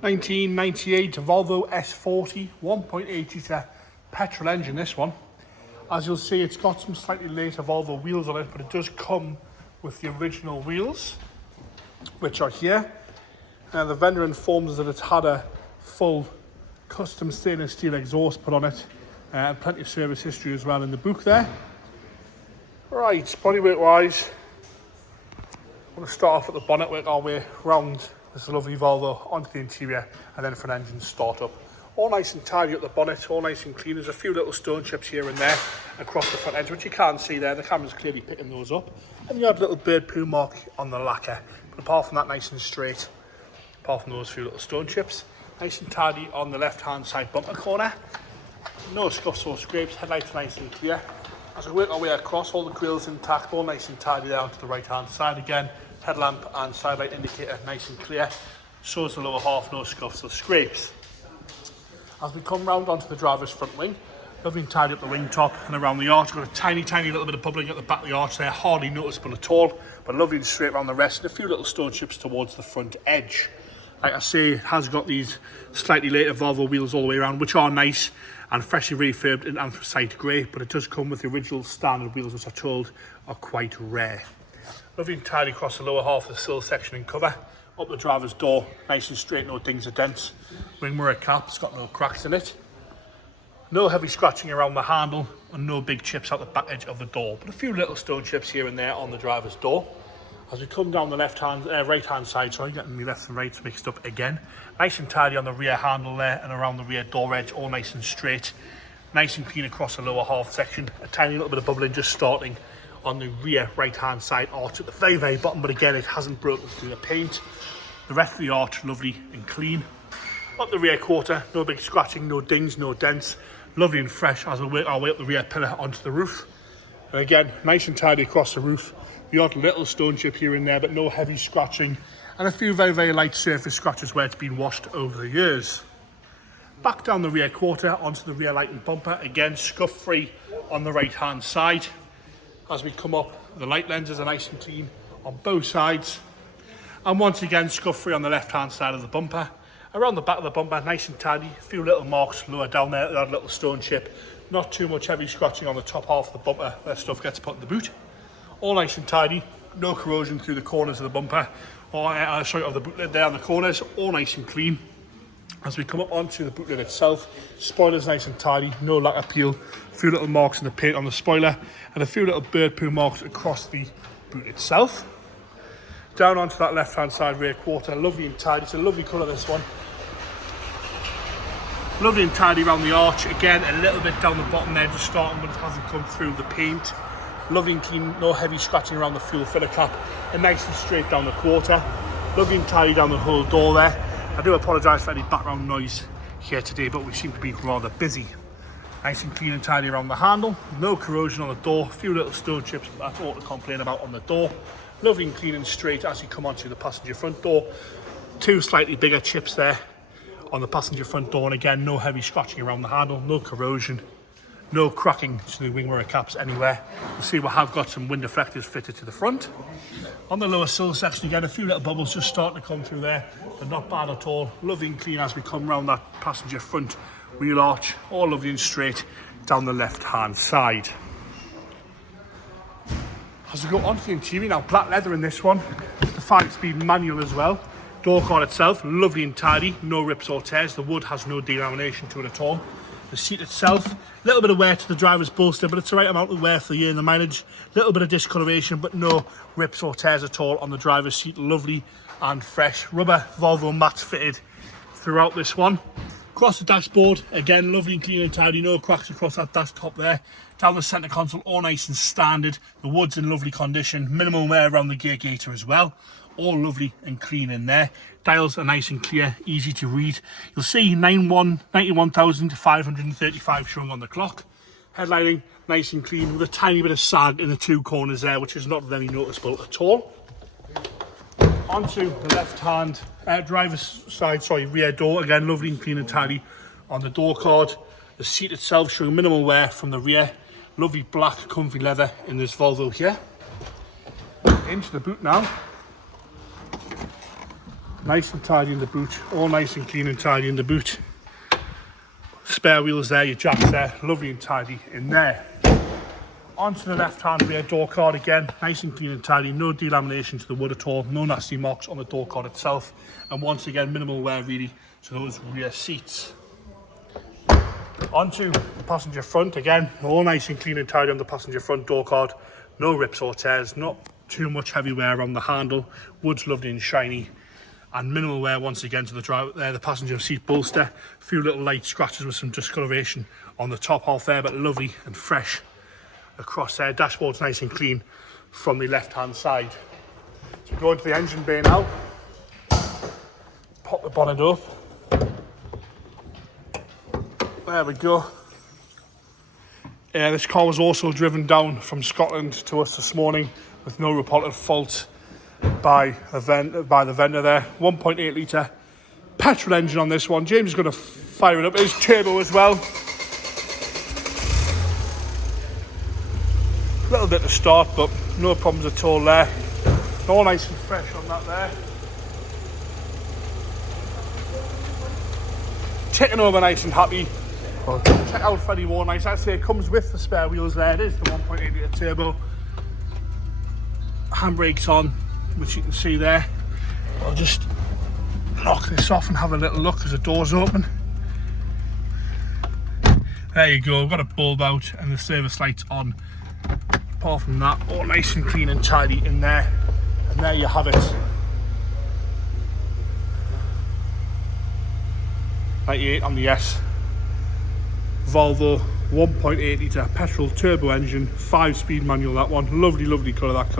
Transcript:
1998 Volvo S40 1.8 litre petrol engine, this one. As you'll see, it's got some slightly later Volvo wheels on it, but it does come with the original wheels, which are here. The vendor informs us that it's had a full custom stainless steel exhaust put on it, and plenty of service history as well in the book there. Right, bodywork wise, I'm going to start off at the bonnet, work our way around this lovely Volvo onto the interior, and then for an engine start up. All nice and tidy up the bonnet, all nice and clean. There's a few little stone chips here and there across the front edge, which you can't see there. The camera's clearly picking those up. And you had a little bird poo mark on the lacquer. But apart from that, nice and straight. Apart from those few little stone chips. Nice and tidy on the left-hand side bumper corner. No scuffs or scrapes, headlights nice and clear. As we work our way across, all the grills intact, all nice and tidy down to the right-hand side again. Headlamp and side light indicator nice and clear. So is the lower half, no scuffs or scrapes. As we come round onto the driver's front wing, lovely and tidy up the wing top and around the arch. Got a tiny little bit of bubbling at the back of the arch there, hardly noticeable at all, but lovely and straight around the rest, and a few little stone chips towards the front edge. Like I say, it has got these slightly later Volvo wheels all the way around, which are nice and freshly refurbed in anthracite grey, but it does come with the original standard wheels, which I'm told are quite rare. Lovely and tidy across the lower half of the sill section and cover. Up the driver's door, nice and straight, no dings or dents. Wing mirror cap, it's got no cracks in it. No heavy scratching around the handle, and no big chips out the back edge of the door, but a few little stone chips here and there on the driver's door. As we come down the right-hand side, sorry, getting me left and right mixed up again. Nice and tidy on the rear handle there and around the rear door edge, all nice and straight. Nice and clean across the lower half section. A tiny little bit of bubbling just starting on the rear right-hand side arch at the very bottom, but again, it hasn't broken through the paint. The rest of the arch, lovely and clean. Up the rear quarter, no big scratching, no dings, no dents. Lovely and fresh as we work our way up the rear pillar onto the roof. And again, nice and tidy across the roof. The odd little stone chip here and there, but no heavy scratching. And a few very light surface scratches where it's been washed over the years. Back down the rear quarter onto the rear light and bumper. Again, scuff-free on the right-hand side. As we come up, the light lenses are nice and clean on both sides. And once again, scuff-free on the left-hand side of the bumper. Around the back of the bumper, nice and tidy. A few little marks lower down there, that little stone chip. Not too much heavy scratching on the top half of the bumper where stuff gets put in the boot. All nice and tidy. No corrosion through the corners of the bumper. Of the boot lid there on the corners. All nice and clean. As we come up onto the boot lid itself, spoiler's nice and tidy, no lacquer peel, a few little marks in the paint on the spoiler, and a few little bird poo marks across the boot itself. Down onto that left-hand side rear quarter, lovely and tidy. It's a lovely colour, this one. Lovely and tidy around the arch. Again, a little bit down the bottom there, just starting, but it hasn't come through the paint. Lovely and clean, no heavy scratching around the fuel filler cap, and nice and straight down the quarter. Lovely and tidy down the whole door there. I do apologise for any background noise here today, but we seem to be rather busy. Nice and clean and tidy around the handle. No corrosion on the door. A few little stone chips, but that's all to complain about on the door. Lovely and clean and straight as you come onto the passenger front door. Two slightly bigger chips there on the passenger front door. And again, no heavy scratching around the handle. No corrosion. No cracking to the wing mirror caps anywhere. You'll see we have got some wind deflectors fitted to the front. On the lower sill section again, a few little bubbles just starting to come through there, but not bad at all. Lovely and clean as we come round that passenger front wheel arch, all lovely and straight down the left hand side. As we go onto the interior now, black leather in this one. It's the 5-speed manual as well. Door card itself, lovely and tidy, no rips or tears. The wood has no delamination to it at all. The seat itself, a little bit of wear to the driver's bolster, but it's the right amount of wear for the year and the mileage. A little bit of discoloration, but no rips or tears at all on the driver's seat. Lovely and fresh. Rubber Volvo mats fitted throughout this one. Across the dashboard, again, lovely and clean and tidy. No cracks across that dash top there. Down the centre console, all nice and standard. The wood's in lovely condition. Minimal wear around the gear gaiter as well. All lovely and clean in there. Dials are nice and clear, easy to read. You'll see 91,535 showing on the clock. Headlining nice and clean with a tiny bit of sag in the two corners there, which is not very noticeable at all. Onto the left-hand driver's side, rear door. Again, lovely and clean and tidy on the door card. The seat itself showing minimal wear from the rear. Lovely black comfy leather in this Volvo here. Into the boot now. Nice and tidy in the boot, all nice and clean and tidy in the boot. Spare wheels there, your jacks there, lovely and tidy in there. Onto the left hand rear door card again, nice and clean and tidy, no delamination to the wood at all, no nasty marks on the door card itself, and once again minimal wear really to those rear seats. Onto the passenger front again, all nice and clean and tidy on the passenger front door card, no rips or tears, not too much heavy wear on the handle, wood's lovely and shiny, and minimal wear once again to the driver there, the passenger seat bolster, a few little light scratches with some discoloration on the top half there, but lovely and fresh across there. Dashboard's nice and clean from the left hand side. So we go into the engine bay now, pop the bonnet up. There we go. This car was also driven down from Scotland to us this morning with no reported fault by the vendor there. 1.8 litre petrol engine on this one. James is going to fire it up. It's turbo as well. A little bit to start, but no problems at all there. All nice and fresh on that there. Taking over nice and happy. Check out Freddie War nice. I'd say it comes with the spare wheels there. It is the 1.8 litre turbo. Handbrakes on, which you can see there. I'll just lock this off and have a little look as the door's open. There you go, we've got a bulb out and the service light's on. Apart from that, all nice and clean and tidy in there. And there you have it. 98 on the S. Volvo 1.8 litre petrol turbo engine, 5-speed manual that one. Lovely, lovely colour that car.